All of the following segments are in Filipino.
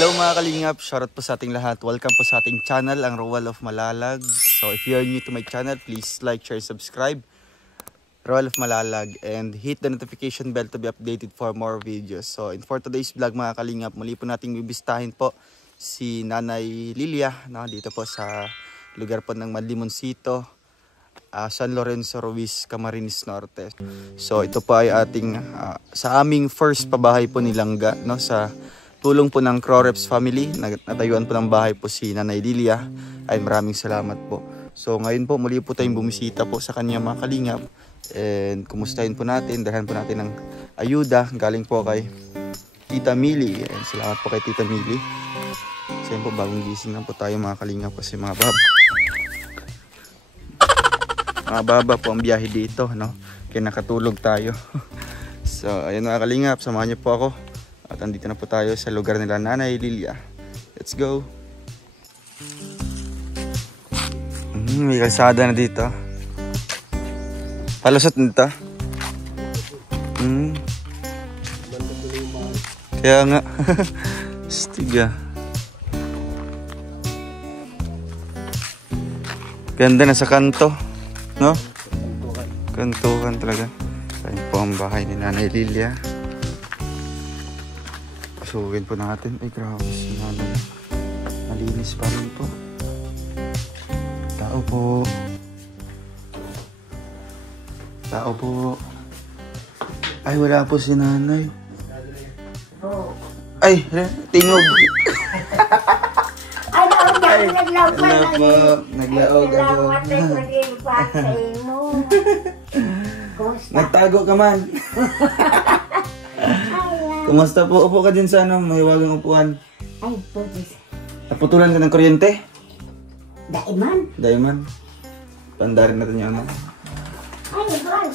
Hello mga kalingap, shoutout po sa ating lahat. Welcome po sa ating channel, ang Roel of Malalag. So if you are new to my channel, please like, share, subscribe. Roel of Malalag, and hit the notification bell to be updated for more videos. So for today's vlog mga kalingap, muli po nating bibistahin po si Nanay Lilia, no, dito po sa lugar po ng Manlimoncito, San Lorenzo Ruiz, Camarines Norte. So ito po ay ating sa aming first pabahay po ni Langga, no, sa tulong po ng Croreps family. Natayuan po ng bahay po si Nanay Lilia. Ay maraming salamat po. So ngayon po muli po tayong bumisita po sa kanya mga kalingap. And kumustahin po natin, dalhan po natin ng ayuda galing po kay Tita Mili. And salamat po kay Tita Mili. So yun po, bagong gising lang po tayo mga kalingap kasi mga baba po ang biyahe dito, no? Kaya nakatulog tayo. So ayun mga kalingap, samahan niyo po ako. At andito na po tayo sa lugar nila Nanay Lilia. Let's go! May kalsada na dito. Palusot nito. Kaya nga. Stiga. Ganda na sa kanto. No? Kantukan talaga. Ayun po ang bahay ni Nanay Lilia. Pasukin po natin. Ay grabe si Nanay. Malinis pa rin po. Tao po. Tao po. Ay wala po si Nanay. Ay tingog. Ay, naglaog pa na po. Naglaog ako. Nagtago ka man. Kumusta po? Upo ka din sa may wagang upuan. Ay, putis. Naputulan ka ng kuryente? Daiman. Daiman. Pandarin natin yung ano. Ay, igual.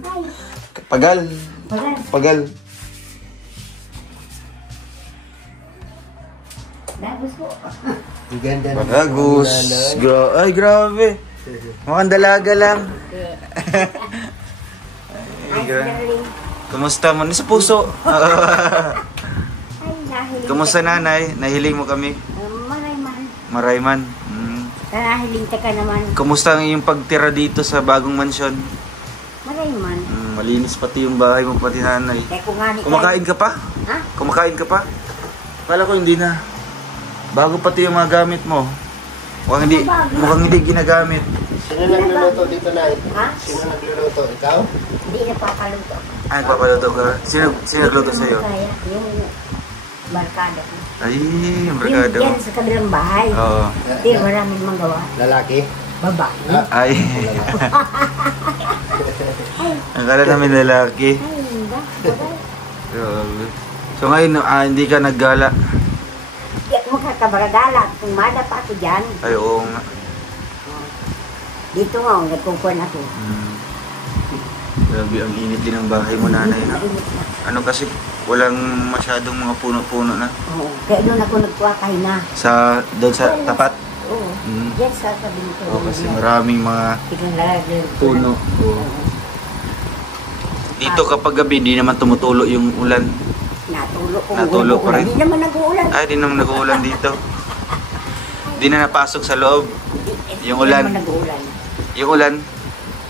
Ay. Pagal. Pagal. Pagal. Bagus po. Ganda ng Bagus. Ay, grabe. Mukhang dalaga lang. Ay, galing. Kumusta mo? Sa puso. Ay, nahiling. Kumusta nanay? Nahiling mo kami? Marayman. Marayman. Nahiling ka naman. Kumusta ang iyong pagtira dito sa bagong mansyon? Marayman. Malinis pati yung bahay mo, pati nanay. Kumakain ka pa? Ha? Kumakain ka pa? Kala ko hindi na. Bago pati yung mga gamit mo. Mukhang hindi ginagamit. Sino nagluluto dito na? Ha? Sino nagluluto? Ikaw? Hindi na papaluto. Ay, papaluto ka. Sino nagluto sa'yo? Yung barkada ko. Ay, yung barkada mo. Yan sa kabilang bahay. Oo. Hindi, maraming magawa. Lalaki? Babae. Ay. Akala namin lalaki. Ay, hindi. Grabe. So ngayon, hindi ka naggala? Hindi ako makakabaragala. Kung madapa ako dyan. Ay, oo nga. Dito nga, nagkukuhan ako. Grabe, ang init din ang bahay mo, nanay. No? Mainit na. Ano kasi, walang masyadong mga puno-puno na. Oo. Kaya doon ako nagkuha na. Doon sa tapat? Oo. Yan sa sabi nito. Oo, kasi maraming mga Tignan lalagyan. puno. Oo. Dito kapag gabi, di naman tumutulo yung ulan. Natulo pa rin. Hindi naman nag-uulan. Ay, di naman nag-uulan dito. Di na napasok sa loob. Yung ulan. Hindi naman nag-uulan. Yung ulan,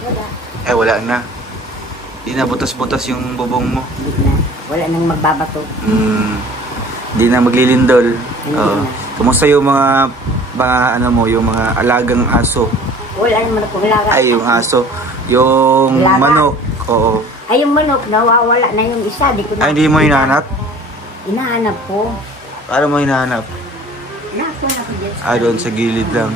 Wala. ay wala na. Di na butas-butas yung bubong mo. Hindi na. Wala nang magbabato. Di na maglilindol. Hindi Oo. na. Kumusta yung mga ano mo, yung mga alagang aso? Wala naman ako laga. Ay, yung aso. Yung Laga. manok. Oo. Ay, yung manok, nawawala na yung isa. Di ko na. Ay, hindi mo hinahanap? Hinahanap ko. Paano mo hinahanap? Nakuha na ko dyan. Ah, doon sa gilid lang.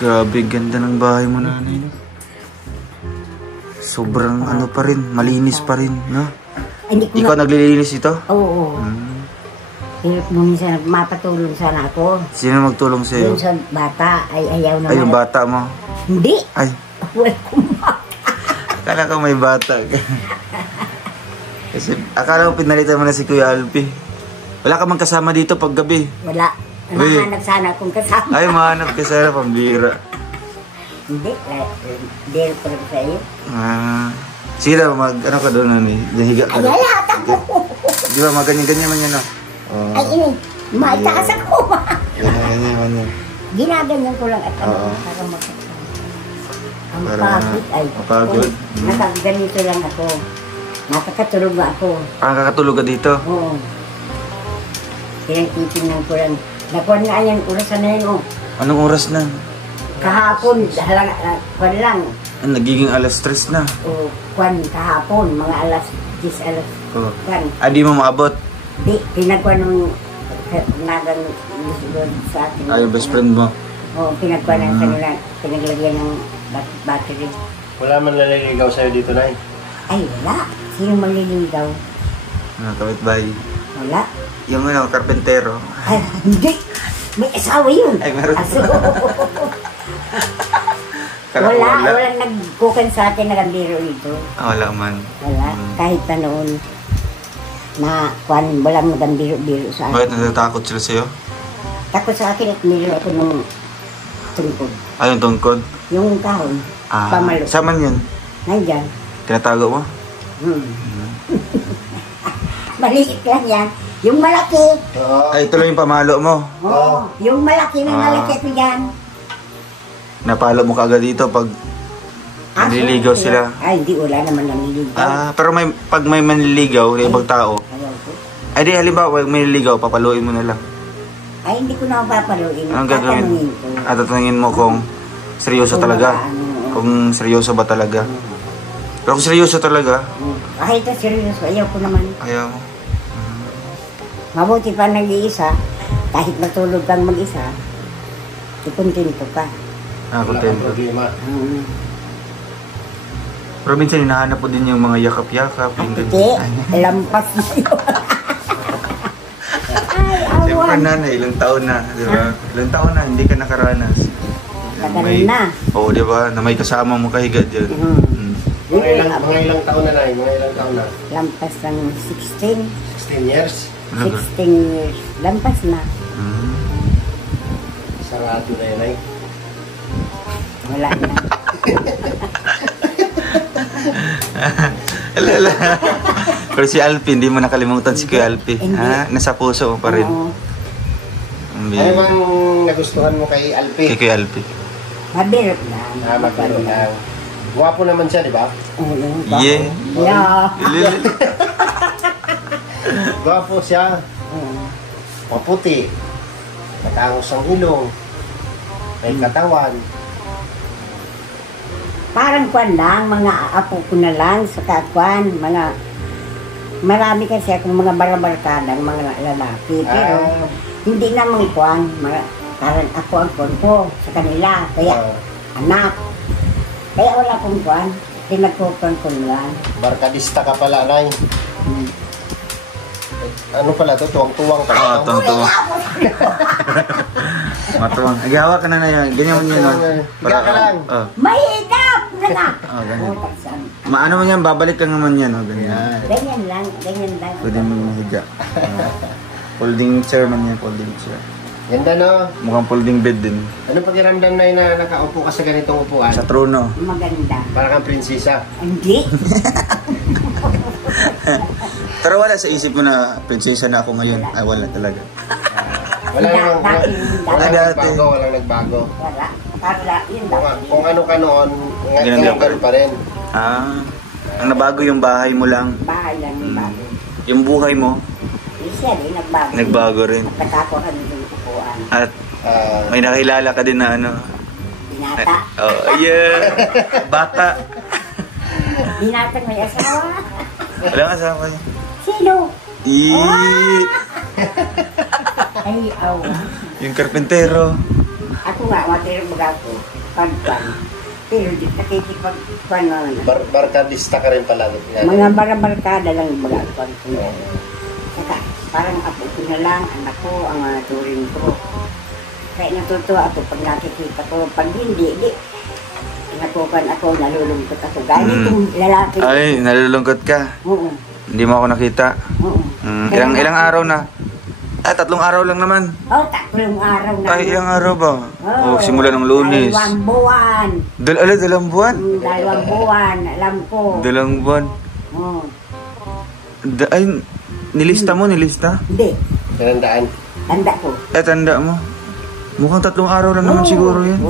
Grabe, ganda ng bahay mo, nanay. Sobrang ano pa rin, malinis pa rin, no? Ay, hindi ko Ikaw naglilinis ito? Oo. Hirap mo minsan, mapatulong sana ako. Sino magtulong sa'yo? Yung sa bata, ay ayaw naman. Ay, yung bata mo? Hindi. Ay, Wala kong bata. akala ko may bata ka. Kasi akala ko pinalitan mo na si Kuya Alpi. Wala ka mang kasama dito pag gabi. Wala. Mahanap sana akong kasama. Ay, mahanap ka sana, pambira. Hindi. Dahil ko sa'yo. Sino, ano ka doon, nahiga ka Ay, doon? lahat ako. Di ba, maganyan-ganyan man yan, no? Ay, ini. Maitaas ako. Ganyan. Ginaganyan ko lang at Oo. para makasama. Ang Para pagod ay. mapagod. Nakaganito lang ako. Nakakatulog ba ako? Parang kakatulog ka dito. Oo. Pinagtitingnan ko lang. Nakuha nga yan, orasan na yun, oh. Anong oras na? Kahapon, kwan lang. Nagiging alas 3 na. O, kwan, kahapon, mga alas 10, alas, Oh. kwan. Di mo maabot. Di, pinagkuha nung nagang doon sa akin. Yung best friend mo. Oo, pinagkuha ng kanila, pinaglagyan ng battery. Wala man naliligaw sa'yo dito, Nay. Ay, wala. Sino maliligaw? Kapitbahay. Wala. Yung karpentero. Ay, hindi. May asawa yun. Ay, meron. Aso. Walang nagkukan sa atin na gambiro dito. Wala man. Wala. Kahit na noon na kwan, walang nagambiro-biro sa Bakit akin. natatakot sila sa'yo? Takot sa akin at nilo ako nung tungkod. Yung tungkod? Yung kahon, pamalo. Saan man yun? Nandyan. Tinatago mo? Maliit lang yan. Yung malaki. Oo. Ay, ito lang yung pamalo mo. Oo. Yung malaki na malaki ito yan. Napalo mo kaagad dito pag naliligaw sila. Ay, hindi. Wala naman naniligaw. Pero pag may manliligaw na ibang tao, Ayaw ko. ay di halimbawa pag may naliligaw, papaluin mo na lang. Ay, hindi ko na papaluin. Anong gagawin? Tatanungin ko. Tatanungin mo kung seryoso Kung talaga. ano. Kung seryoso ba talaga. Pero kung seryoso talaga, Kahit na seryoso, ayaw ko naman. ayaw mo. Mabuti pa nag-iisa, kahit matulog kang mag-isa, ikontento ka. Wala kang Kontento. problema. Pero minsan hinahanap mo din yung mga yakap-yakap. Yung Hindi, ganyan. lampas na yun. Ay, Siyempre awan. nanay, ilang taon na, di ba? Ilang taon na, hindi ka nakaranas. Tagal May- na. Oo, di ba? Na may kasama mo kahigad yun. Mm. Mga ilang taon na, Nay? Mga ilang taon na? Lampas ng 16, 16 years? 16 years. Lampas na. Mm. Sarado na yun, Nay. Wala na. Alala. Pero si Alpi, hindi mo nakalimutan si Kuya Alpi. Hindi. Nasa puso mo pa rin. Oo. Ang Ano bang nagustuhan mo kay Alpi? Kay Kuya Alpi. Mabirot lang. Magkaroon lang. Guwapo naman siya, di ba? Oo. Yeah. Yeah. Ilil- Guwapo siya. Maputi. Matangos ang ilong. May katawan. Parang kwan lang, mga apo ko na lang sa kakwan, mga marami kasi akong mga barabarkadang mga lalaki, pero hindi naman kwan, parang ako ang kwan ko sa kanila, kaya anak. Kaya wala akong kwan, pinagkukuan ko lang. Barkadista ka pala, Nay. Ano pala to? Tuwang-tuwang pala. Oo, tuwang-tuwang. Matuwang. Agawa ka na na yan. Ganyan mo yun. Higa ka lang. Mahirap na na! Ganyan. Utak saan. Maano mo yan, babalik ka naman yan. Ganyan. Ganyan lang, ganyan lang. Pwede mo mahiga. Folding chair man yan, folding chair. Ganda, no? Mukhang folding bed din. Ano pakiramdam, Nay, na nakaupo ka sa ganitong upuan? Sa trono. Maganda. Parang kang prinsesa. Hindi. Pero wala sa isip mo na prinsesa na ako ngayon. Ay, wala talaga. Wala namang, walang Dati. nagbago, walang nagbago. Wala. Para, yun lang. Kung ano ka noon, Ganun ngayon pa rin. pa rin. Ang nabago yung bahay mo lang. Bahay lang yung bago. Yung buhay mo, Siya din, nagbago. nagbago rin. Pagkako kami yung upuan. At Ah, may nakilala ka din na ano. Binata. Oh, yeah. Bata. Binatang may asawa. Wala ka asawa niya. Sino? Ii. Ay, awa. Yung karpentero. Ako nga, matira mga ako. Pagpan. Pero di nakikipagpan na. barkadista ka rin pala. Mga barabarkada lang yung mga ako. Saka, parang apo ko na lang, anak ko, ang mga turing ko. Kaya natutuwa ako pag nakikita ko. Pag hindi, nakukan ako, nalulungkot ako. Gani itong lalaki. Ay, nalulungkot ka. Oo. Hindi mo ako nakita. Oo. Ilang araw na? 3 araw lang naman. Oh, 3 araw na. Ay, ilang araw ba? Oh, simula ng Lunes. 2 buwan. Dalang buwan? 2 buwan, alam ko. 2 buwan. Oh. Ay, nilista mo, nilista? Hindi. Pinandaan. Tanda ko. Tanda mo. Mukhang 3 araw lang naman siguro yan.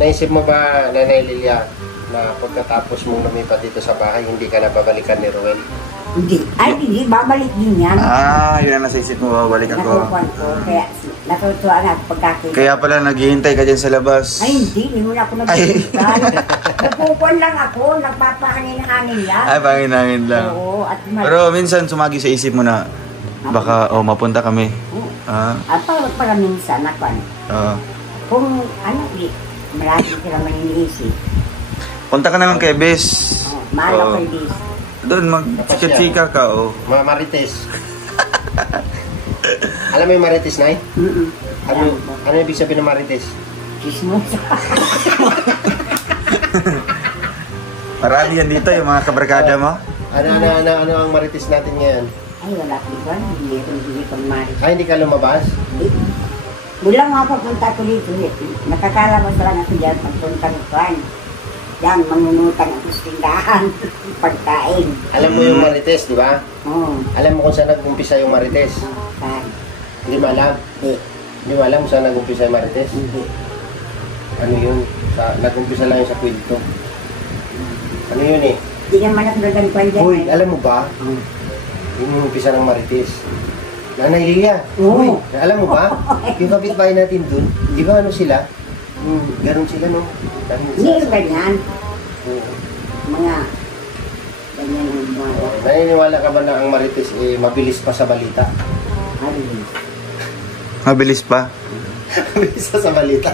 Naisip mo ba, Nanay Lilia, na pagkatapos mong lumipat dito sa bahay, hindi ka na babalikan ni Ruel? Hindi. Ay, hindi. Babalik din yan. Yun ang nasa isip mo, babalik ako. Nakukuhan ko. Kaya natutuwa na pagkakita. Kaya pala naghihintay ka dyan sa labas. Ay, hindi mo na ako nag-iitan. Napupuan lang ako. Nagpapahangin-hangin lang. Ay, pangin lang. Oo. At Pero minsan sumagi sa isip mo na baka mapunta kami. At para minsan, kung ano, marami sila maniniisip. Punta ka na lang kay Bes. Mahal ako yung bis. Doon, mag-chika ka, Mga Marites. Alam mo yung Marites, Nay? Ano ibig sabihin ng Marites? Chismosa. Marami yan dito, yung mga kabarkada mo. Ano ang Marites natin ngayon? Ay, wala akong kwan. Hindi ko mari. Ay, hindi ka lumabas? Wala nga papunta ko dito. Nakakalabas lang ako dyan pagpunta ko kwan. Yan, mangunutang ako sa tindahan. Pagkain. Alam mo yung Marites, di ba? Oo. Alam mo kung saan nag-umpisa yung Marites? Saan? Hindi mo alam? Hindi. Hindi mo alam kung saan nag-umpisa yung Marites? Hindi. Ano yun? Nag-umpisa lang yun sa kwento. Ano yun eh? Hindi naman ako nagkwan dyan. Uy, alam mo ba? Yung umpisa ng Marites. Nanay Lilia. Oo. Uy, alam mo ba? Yung kapitbahay natin dun, di ba ano sila? Ganon sila, no? Hindi yung ganyan. Oo. Mga ganyan ang mga Naniniwala ka ba na ang Marites mabilis pa sa balita? harin. Mabilis pa. Mabilis pa sa balita.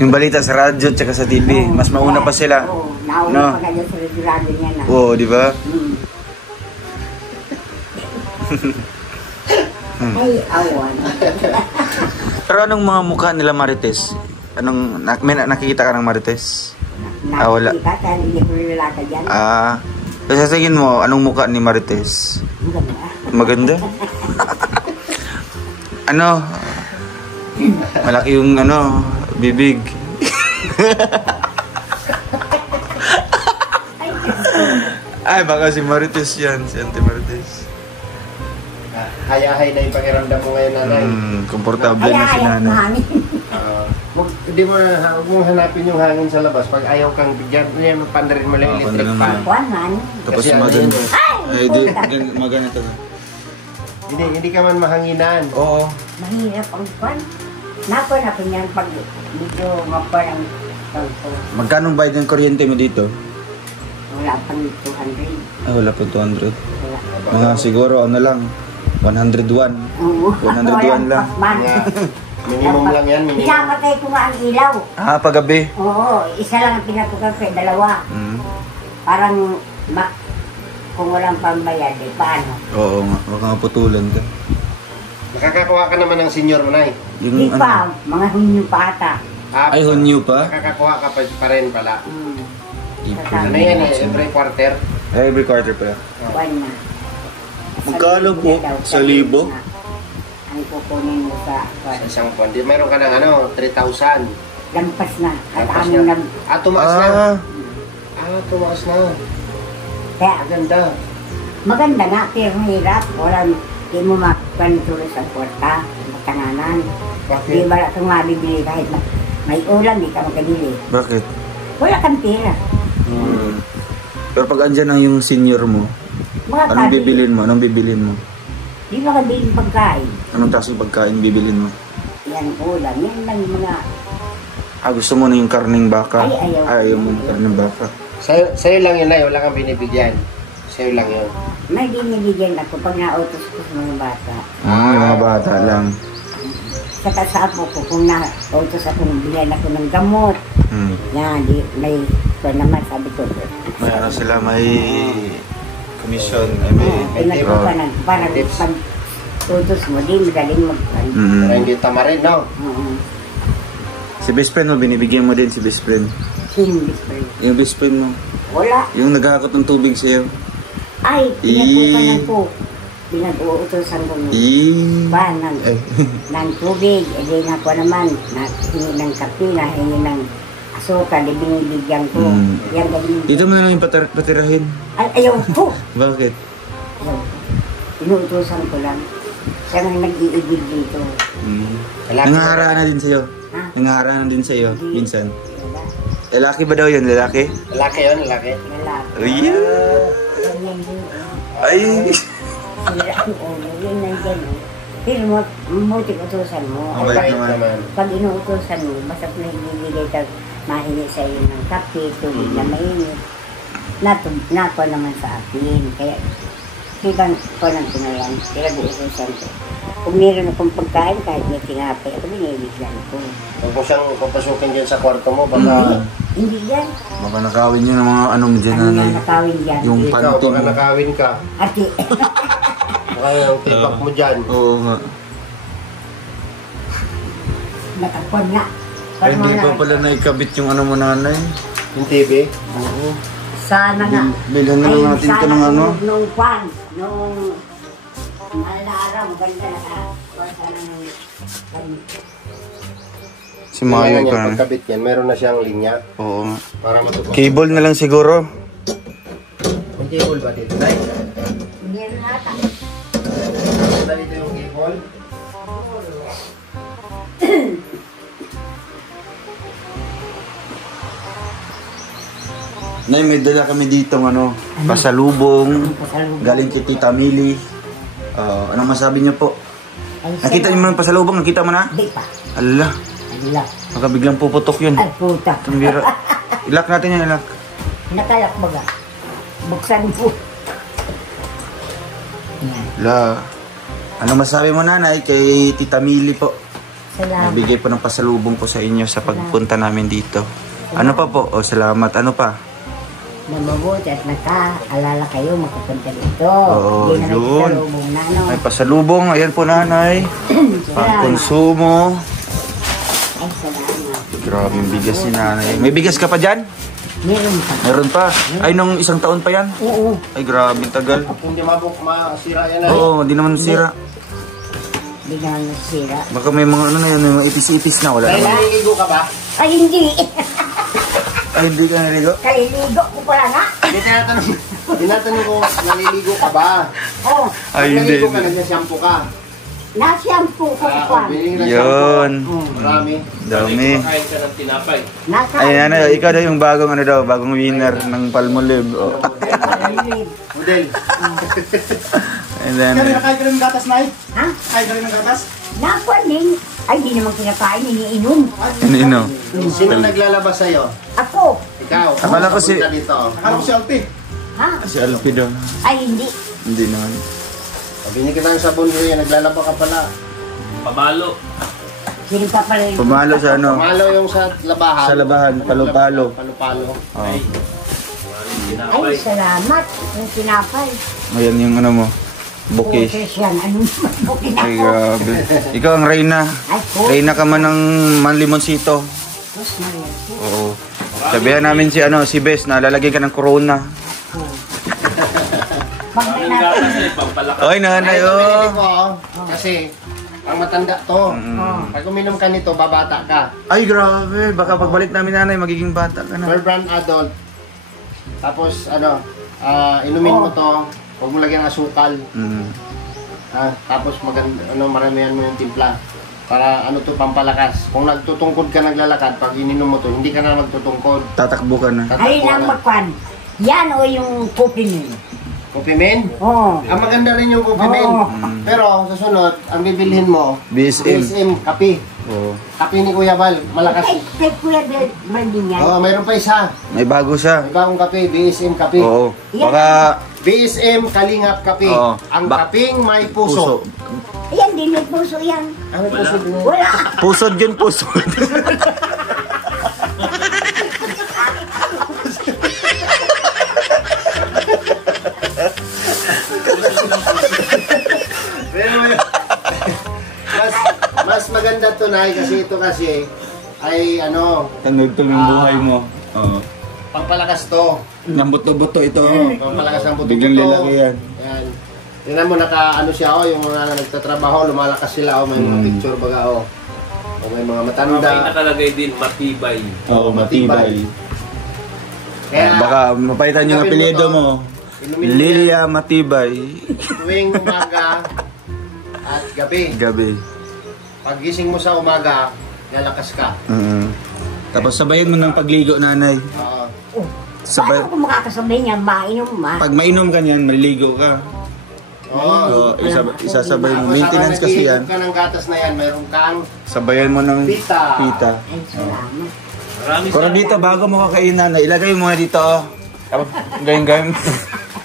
Yung balita sa radyo at saka sa TV, mas mauna pa sila. Oo, nauna pa kanya sa regulado niya na. Oo, di ba? Ay, awan. Pero anong mga mukha nila Marites? May nakikita ka ng Marites? Wala. Nakikita ka, hindi ko lalaka dyan. Kasi sa tingin mo, anong mukha ni Marites? Maganda? Malaki yung bibig. Ay, baka si Marites yan, si Auntie Marites. Hayahay na yung pakiramdam mo ngayon, Nanay. Komportable na si Nanay. Hindi mo huwag mong hanapin yung hangin sa labas. Pag ayaw kang bigyan, pandarin mo lang yung electric fan. Kuwanan. Tapos Kasi maganda. Ay, Maganda to. Hindi ka man mahanginan. Oo. mahirap ang kwan. Nako na po niyan pag medyo maparang tangko. Magkano bayad ng kuryente mo dito? Wala pang 200. Wala po 200. Wala. Mga siguro lang, 101. Oo. 101 lang. Minimum lang yan, minimum. Pinapatay ko nga ang ilaw. Paggabi. Oo, isa lang ang pinatukan ko, dalawa. Parang kung walang pambayad, paano? Oo nga, baka maputulan ka. Nakakakuha ka naman ng senior mo, Nay. Hindi pa, mga hunyo pa ata. Ay, hunyo pa? Nakakakuha ka pa rin pala. April. Ano yan eh, every quarter? Every quarter pa. Buwan na. Magkano po? Sa libo? Ang kukunin mo sa Sa isang buwan. Di, mayroon ka ng 3,000. lampas na. At Lampas ano na. lang. Tumaas na. Tumaas na. Kaya Ganda. maganda nga, pero mahirap. Walang, di mo makantulo sa kwarta, matanganan. Di Bakit? wala kang mabibili kahit may ulam, di ka makabili. Bakit? Wala kang pera. Pero pag andyan na yung senior mo, anong bibilin mo? Anong bibilin mo? Di makabili ng pagkain. Anong klaseng pagkain bibilin mo? Yan ulam, yan lang yung mga... Gusto mo na yung karning baka? Ay, ayaw. Ayaw mo yung karning baka. Sa'yo lang yun, Nay. Wala kang binibigyan. Sa'yo lang yun. May binibigyan ako pag nautos ko sa mga bata. Yung mga bata lang. Saka sa apo ko, kung nautos ako, bilhan ako ng gamot. Yan, may ito naman, sabi ko. May sila, may commission. Pinagawa ka na, parang pag tutos mo, di magaling mag-pan. Pero hindi tama rin, no? Si best friend mo, binibigyan mo din si best friend. Yung best friend mo. Wala. Yung naghahakot ng tubig sa'yo. Ay, pinagpupanan po. Pinag-uutosan ko ng tubig. E di nga po naman, hingi ng kape, hingi ng asukal, binibigyan ko. Yan galing. Dito mo na lang yung patirahin. Ay, ayaw po. Bakit? Ayaw po. Inuutosan ko lang. Siya nga nag-iigid dito. Nangaharaan na din sa'yo. Ha? Nangaharaan na din sa'yo, minsan. Wala. Lalaki ba daw yun? Lalaki? Lalaki yun, lalaki. Lalaki. Oh, yeah. Ganyan din. Ay! Sira ang ulo. Yun nandiyan. Pero mabuti utusan mo. Okay. Bait naman. naman. Pag inuutosan mo, basta nagbibigay ka, mahingi sa iyo ng kape, tubig na mainit. Nato naman sa akin. Kaya, ibang palang ko na yan. Pinag-uutosan ko. Kung meron akong pagkain, kahit may tinapay, ako binibigyan ko. Huwag mo siyang papasukin dyan sa kwarto mo, baka Hindi yan. Baka nakawin yun ng mga anong dyan, Ano nanay. nga nakawin yan? Yung ikaw, panty baka mo. nakawin ka. Ati, Baka yung tipak mo dyan. Oo nga. natakpan nga. Ay, hindi pa pala naikabit yung ano mo, nanay. Yung TV. Oo. Sana nga. Bilhan na lang natin ito ng ano. Nung pan, nung malaraw, ganda na. Sana nung Si Mayo Ngayon, ka yung na. pagkabit yan, meron na siyang linya Oo nga. para matupag. Cable na lang siguro. May cable ba dito? Nay? meron ata. Basta dito yung cable. Nay, may dala kami dito ano, pasalubong, Pasalubong. galing kay Tita Mili. Anong masabi niyo po? Ay, Nakita niyo mo yung pasalubong? Nakita mo na? Di pa. Ala, Alak. baka biglang puputok yun. Ay, puta. Ang bira. Ilak natin yan, ilak. Nakalak baga. Buksan po. Yan. Ala. Ano masabi mo, nanay, kay Tita Mili po? Salamat. Nabigay po ng pasalubong ko sa inyo sa pagpunta namin dito. Ano pa po? O, salamat. Ano pa? Na mabuti at nakaalala kayo makapunta dito. Oo, Hindi na yun. nagsalubong na, no? May pasalubong. Ayan po, nanay. Salamat. Pang-konsumo. Ay, salamat. Grabe yung bigas ni nanay. May bigas ka pa dyan? Meron pa. Meron pa. Ay, nung isang taon pa yan? Oo. Ay, grabe, tagal. Hindi masira yan ay. Oo, di naman sira. Hindi naman nasira. Baka may mga ano na yun, may mga ipis-ipis na. Wala Nay, naman. naliligo ka ba? Ay, hindi. Ay, hindi ka naligo? Kaliligo ko pala nga. Hindi tinatanong ko, naliligo ka ba? Oh, Ay, Pag hindi. naliligo ka, nagsashampoo ka. na-shampoo ko pa. Binili na Yun. shampoo. Marami. Dami. Kain ka ng tinapay. Nasa Ay, nanay, ikaw daw yung bagong ano daw, bagong winner ng Palmolive. Oh. Model. And then, Nakain ka rin ng gatas, Nay? Ha? Nakain ka rin ng gatas? Nakuanin. Ay, di naman kinakain, iniinom. ano? Sino naglalabas sa'yo? Ako. Ikaw. Akala ko si- Punta dito. Akala ko si Alpi. Ha? Si Alpi daw. Ay, hindi. Hindi naman. Sabi ka ng sabon niya, naglalaba ka pala. Sino pa pala yung... Pumalo sa ano? Pamalo yung sa labahan. Sa labahan, palo-palo. Palo-palo. Oh. Ay, salamat. Yung sinapay. Ayan yung ano mo, bukis. Bukis yan. Anong bukis Ay, ako? grabe. Ikaw ang Reyna. Ay, po. Reyna ka man ng Manlimoncito. Tapos na yan. Oo. Sabihan namin si ano, si Bes na lalagyan ka ng corona. Pag may natin. Ay, nanay, Ay, pinili oh. ko, kasi ang matanda to. Pag uminom ka nito, babata ka. Ay, grabe. Baka pagbalik namin nanay, magiging bata ka na. Per brand adult. Tapos, ano, inumin mo to. Huwag mo lagyan ng asukal. Mm. Tapos, maramihan mo yung timpla. Para ano to, pampalakas. Kung nagtutungkod ka naglalakad, pag ininom mo to, hindi ka na magtutungkod. Tatakbo ka na. Ay, nang magkwan. Yan o yung kupinin. Coffee Oo. Ang maganda rin yung coffee Oo. Pero sa sunod, ang bibilhin mo, BSM. kape. Oo. Kape ni Kuya Bal, malakas. Kay Kuya Branding yan. Oo, mayroon pa isa. May bago siya. May bagong kape, BSM kape. Oo. Baka BSM Kalingap kape. Oo. Ang kapeng may puso. Yan din, may puso yan. Ano puso din? Wala. pusod yun, pusod. Pero mas maganda to Nay, kasi ito kasi ay ano, Tanod-tulong yung buhay mo. Oo. pampalakas to. Ng buto-buto ito. Pampalakas ng buto-buto. Biglang lalaki yan. Yan. Tingnan mo, ano siya, yung mga nagtatrabaho, lumalakas sila, may mga picture baga, O may mga May matanda. nakalagay din, matibay. Oo, matibay. Kaya, Baka mapalitan yung apelyido mo. inumin mo Lilia Matibay. tuwing umaga at gabi. Gabi. Paggising mo sa umaga, lalakas ka. Tapos sabayan mo ng pagligo, nanay. Oo. Oh, Sabay, paano kung makakasabay niya, mainom ma? pag mainom ka niyan, maliligo ka. Oo. Isasabay mo. Tapos Maintenance habang kasi yan. nag-iigop ka ng gatas na yan, mayroon kang Sabayan mo ng Pita. pita. Ay, salamat. Maraming Pero dito, bago mo kakainin, nanay, ilagay mo muna dito, oh. Gayong-gayong.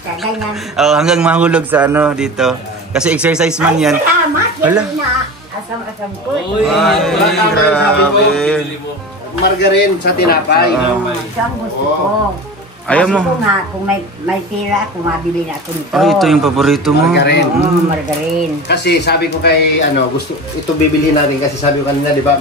Ganyan. Oh, hanggang mahulog sa ano, dito. Kasi exercise man yan. Salamat. Hala. Yan na asam-asam ko. Uy, Ay, wala ka ba yung sabi mo? grabe. Bibili mo. margarine sa tinapay. Ito ang gusto ko. Ayaw mo? Kasi ko nga, kung may tira, kung mabili na ako nito. Ay, ito yung paborito mo. Margarine. Margarine. Kasi sabi ko kay gusto ito bibili natin kasi sabi ko kanina, 'di ba?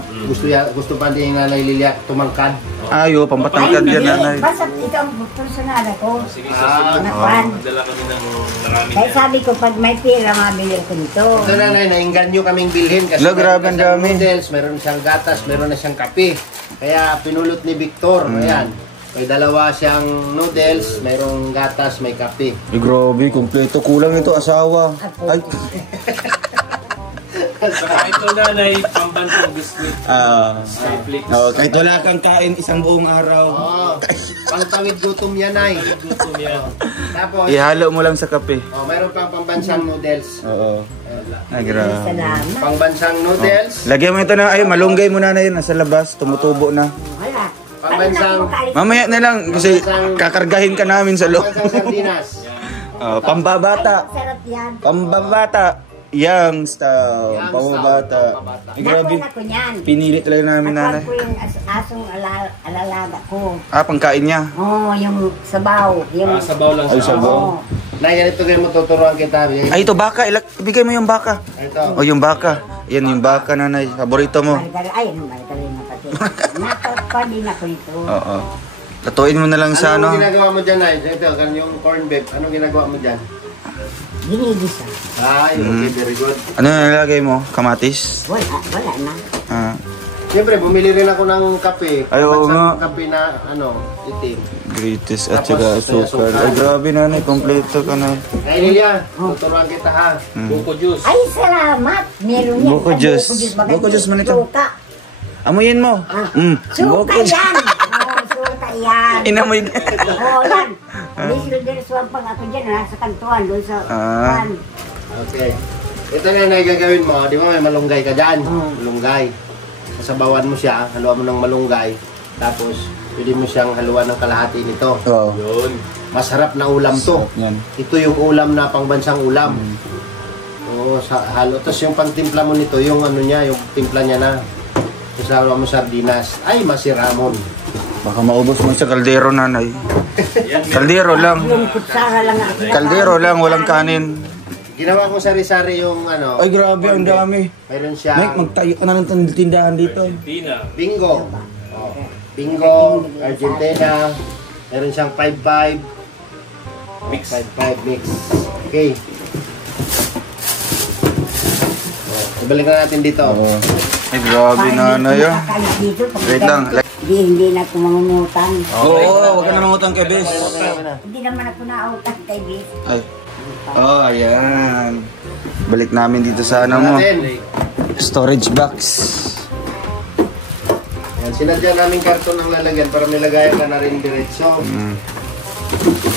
Gusto pa din Nanay Lilia tumangkad. Ayo, pampatangkad yan, nanay. Basta ito ang personal ko. Sige, sa Nakuan. magdala kami ng maraming Kaya sabi ko, pag may pira, mabili ko nito. Ito Nanay, nainganyo kaming bilhin kasi Lo, grabe, ang meron dami. siyang noodles, meron siyang gatas, meron na siyang kape. Kaya pinulot ni Victor, ayan. May dalawa siyang noodles, mayroong gatas, may kape. Ay, grabe, kompleto. Kulang ito, asawa. Ay, Saka ito nanay, pambantang biscuit. Netflix. kahit wala kang kain isang buong araw. Oh, pangtawid gutom yan ay. Gusto niya. Tapos, Ihalo mo lang sa kape. mayroon pang pambansang noodles. Oo. Ay, grabe. Salamat. Pangbansang noodles. Lagyan mo ito na, ay, malunggay mo na yun. Nasa labas, tumutubo na. Wala. Pambansang, Mamaya na lang, kasi kakargahin ka namin sa loob. pambansang sardinas. Pambabata. Sarap yan. Pambabata. Young style. Young Pambabata. style, Ay, grabe. Nakuha ko niyan. Pinili talaga namin, nanay. Nakuha ko yung asong alalaga ko. Pangkain niya. Oo, yung sabaw. Yung, Sabaw lang Ay, sa sabaw. Oo. Na yan, ito kayo matuturuan kita. Ay, ito baka. Ibigay mo yung baka. Ito. O, yung baka. Yan, yung baka, nanay. Paborito mo. Ay, margarine na pati. Nakakpa din ako ito. Oo. Lutuin mo na lang sa Anong ano. ginagawa mo dyan, Ay? Ito, yung corn beef. Anong ginagawa mo dyan? Ginigisa. Ay, okay, very good. Ano na nilagay mo? Kamatis? Wala na. Ah, Siyempre, bumili rin ako ng kape. Ay, oo Pambansang nga. kape na, itim. greatest at Tapos, saka asukal. asukal. Ay, grabe, nanay. Kompleto ka na. Ay, Lilia, tuturuan kita ha. buko juice. Ay, salamat. Meron yan. Buko juice. Buko juice man ito. Suka. Amuyin mo. Suka yan. Oo, suka yan. Inamoy. Oo, yan. May swamp pang ako dyan, nasa kantuan, doon sa Ah. kan. Okay. Ito na yung gagawin mo. Di ba may malunggay ka dyan? Malunggay. Sasabawan mo siya, haluan mo ng malunggay. Tapos, pwede mo siyang haluan ng kalahati nito. Oo. Yun. Masarap na ulam to. Yan. Ito yung ulam na pangbansang ulam. Oo, halo. Tapos yung pangtimpla mo nito, yung ano niya, yung timpla niya na. Tapos haluan mo sardinas. Ay, masiramon. Baka maubos mo sa kaldero, nanay. Kaldero lang. Yung kutsara lang ako. Kaldero lang, walang kanin. Ginawa ko sari-sari yung Ay, grabe, ang dami. Mayroon Mike, siyang magtayo ka na ng tindahan dito. Tina. bingo. Oh. Bingo, Argentina. Meron siyang 5-5. Mix. 5-5 mix. Okay. Oh, ibalik na natin dito. Oo. Ay, grabe, nanay. Ah. Kakalit dito. Wait lang. Hindi na ako mangungutang. Oo, wag ka na mangutang kay Bes. Hindi naman ako nautang kay Bis. Ay. Oh, ayan. Balik namin dito sa ano mo. Natin. Storage box. Yan, sinadya namin karton ng lalagyan para may lagayan ka na rin diretso.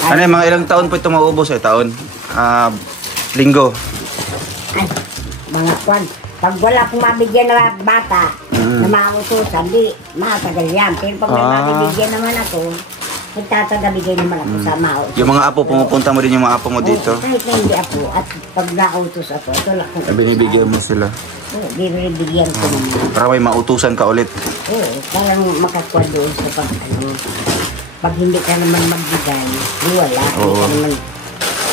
Ano yung mga ilang taon po ito maubos? Ay, taon? Linggo. Ay, mga kwan. Pag wala akong mabigyan na bata, na mautusan, di, matagal yan. Pero pag may mabibigyan naman ako, magtatagabigay naman ako sa mautos. Yung mga apo, pumupunta mo din yung mga apo mo dito. Kahit na hindi ako, at pag nautos ako, ito lang kung Binibigyan mo sila. bibigyan ko naman. Para may mautusan ka ulit. Oo, parang makakuha doon sa pag, pag hindi ka naman magbigay, di wala. Hindi Oo. ka naman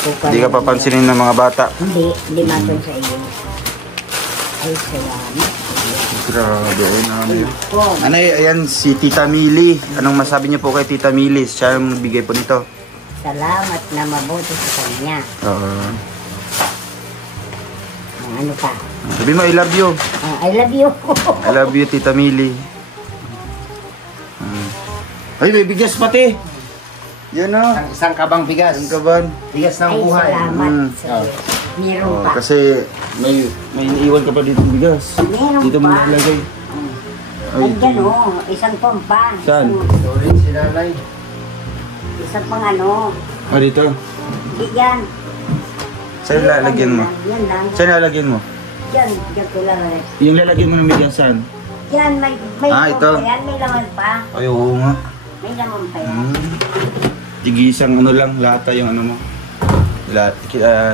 Hindi ka papansinin ng mga bata. Hindi maton sa iyo. Ay, salamat. Grabe, ay namin. Oh, Ano ayan, si Tita Mili. Anong masabi niyo po kay Tita Mili? Siya ang bigay po nito. salamat na mabuti sa kanya. Ano pa? Sabi mo, I love you. I love you. I love you, Tita Mili. Ay, may bigas pati. Yan o. Isang kabang bigas. Ang kaban. Bigas ng Ay, buhay. salamat. Oh. Meron Oh, pa. kasi may iniiwan ka pa dito ng bigas. Meron Dito mo pa. nilagay. Ay, Nandyan o, isang pampa. Saan? Sorry, si nanay. Isang pang ano. Ah, dito. Di yan. Saan lalagyan mo? Yan lang. Saan lalagyan mo? Yan, yan ko lang. Yung lalagyan mo ng bigas saan? Yan, may ito. pa yan, may laman pa. Ay, oo nga. May laman pa yan. Tigisang ano lang, lata yung ano mo.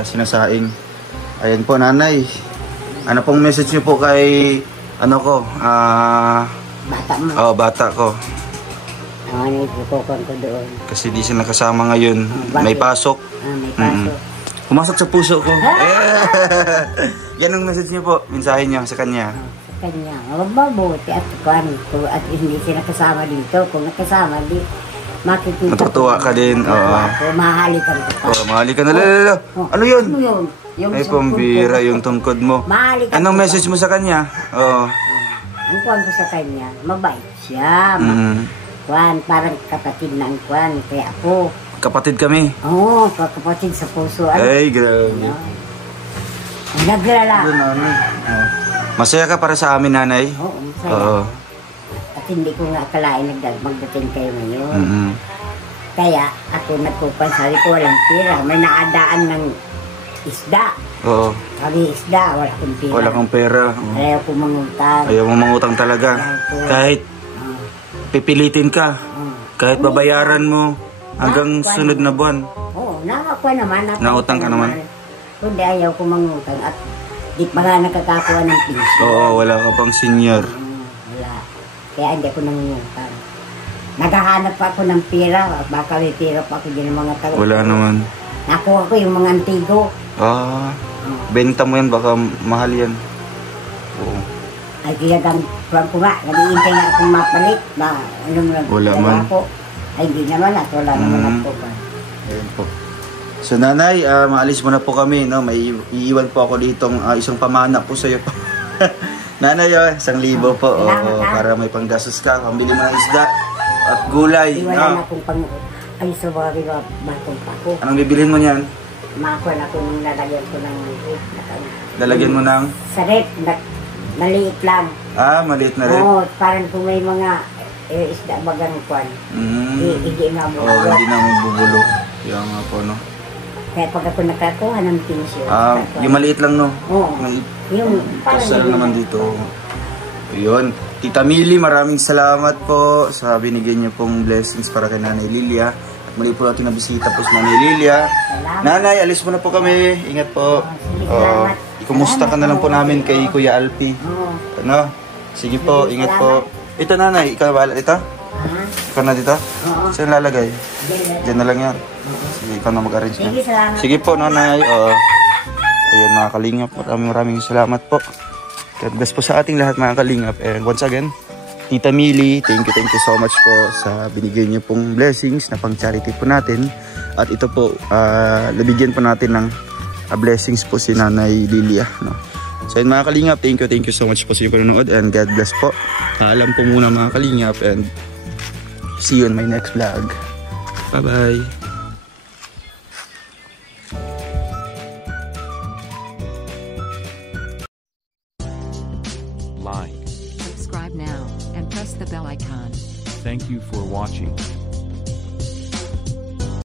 Sinasaing. Ayan po, nanay. Ano pong message niyo po kay, ano ko, Bata mo. bata ko. Ano yung pupukon ko doon. Kasi di siya nakasama ngayon. May pasok. May paso. Pumasok sa puso ko. Yan ang message niyo po. Mensahe niyo sa kanya. Sa kanya, mabuti at kung at hindi siya nakasama dito. Kung nakasama, di makikita. Matutuwa ka din. Oo. Mahalikan ko pa. Oh, mahali ka na. Lala. Ano yun? Ano yun? Yung Ay, sa pambira pulpo. yung tungkod mo. Mahalikan Anong ko pa. message mo sa kanya? Oo. Ang kuwan ko sa kanya, mabait siya. Kuwan, parang kapatid ng kuwan. Kaya ako, Kapatid kami. oo, kapatid sa puso. Ay, grabe. Naglala. Oh. Masaya ka para sa amin, nanay? Oo, masaya. Oo. At hindi ko nga akalain magdating kayo ngayon. Mm-mm. Kaya ako nagkupan, sabi ko walang pera. May naadaan ng isda. Oo. Sabi isda, wala akong pera. Wala kang pera. Oo. Ayaw ko mangutang. Ayaw mo mangutang talaga. Kahit pipilitin ka. Kahit babayaran mo hanggang sunod na buwan. Oo, nakakuha naman. Nautang ka naman? Kundi ayaw ko mangutang at di pa nga nakakakuha ng piso. Oo, wala ka pang senior. Wala. Kaya hindi ako nangungutang. Naghahanap pa ako ng pera. Baka may pera pa ako din ng mga tao. Wala naman. Nakuha ko yung mga antigo. Benta mo yan, baka mahal yan. Oo. Ay kilagang kuwan ko nga. Nag-iintay nga akong mapalit. Wala man. Ako. Ay hindi naman at wala naman ako. Ayan po. So nanay, maalis muna po kami, no? May iiwan po ako ditong isang pamana po sa iyo. Nanay, 1,000 po. Para may panggastos ka, pambili mo ng isda at gulay. Di wala na akong pang... Ay, so baka batong pa ko. Anong bibilhin mo niyan? Makuha na ako nung lalagyan ko ng... Lalagyan mo ng? Sa rep, maliit lang. Maliit na rin. Oo, parang kung may mga isda bagang kwan. Hindi na mo. Hindi na magbubulok. Kaya nga po, no? Kaya pag ako nakakuha ng pinsyo. Yung maliit lang, no? Oo. Yung pasal naman dito. Yun. Tita Mili, maraming salamat po sa binigyan niyo pong blessings para kay Nanay Lilia. At muli po natin nabisita po si Nanay Lilia. Salamat. Nanay, alis mo na po kami. Ingat po. Salamat. Ikumusta ka na lang po namin kay Kuya Alpi. Oo. Ano? Sige po, ingat po. Ito, Nanay, ikaw ba? Ito? Ikaw na dito? Oo. Saan lalagay? Diyan na lang yan. Sige, ikaw na mag-arrange na. Sige, salamat. Sige po, Nanay. Ayan, mga kalingap. Maraming salamat po. God bless po sa ating lahat, mga kalingap. And once again, Tita Mili, thank you so much po sa binigay niyo pong blessings na pang charity po natin. At ito po, nabigyan po natin ng blessings po si Nanay Lilia. No? So yun, mga kalingap, thank you so much po sa inyong panonood. And God bless po. Alam po muna, mga kalingap. And see you in my next vlog. Bye-bye. Like. Subscribe now and press the bell icon. Thank you for watching.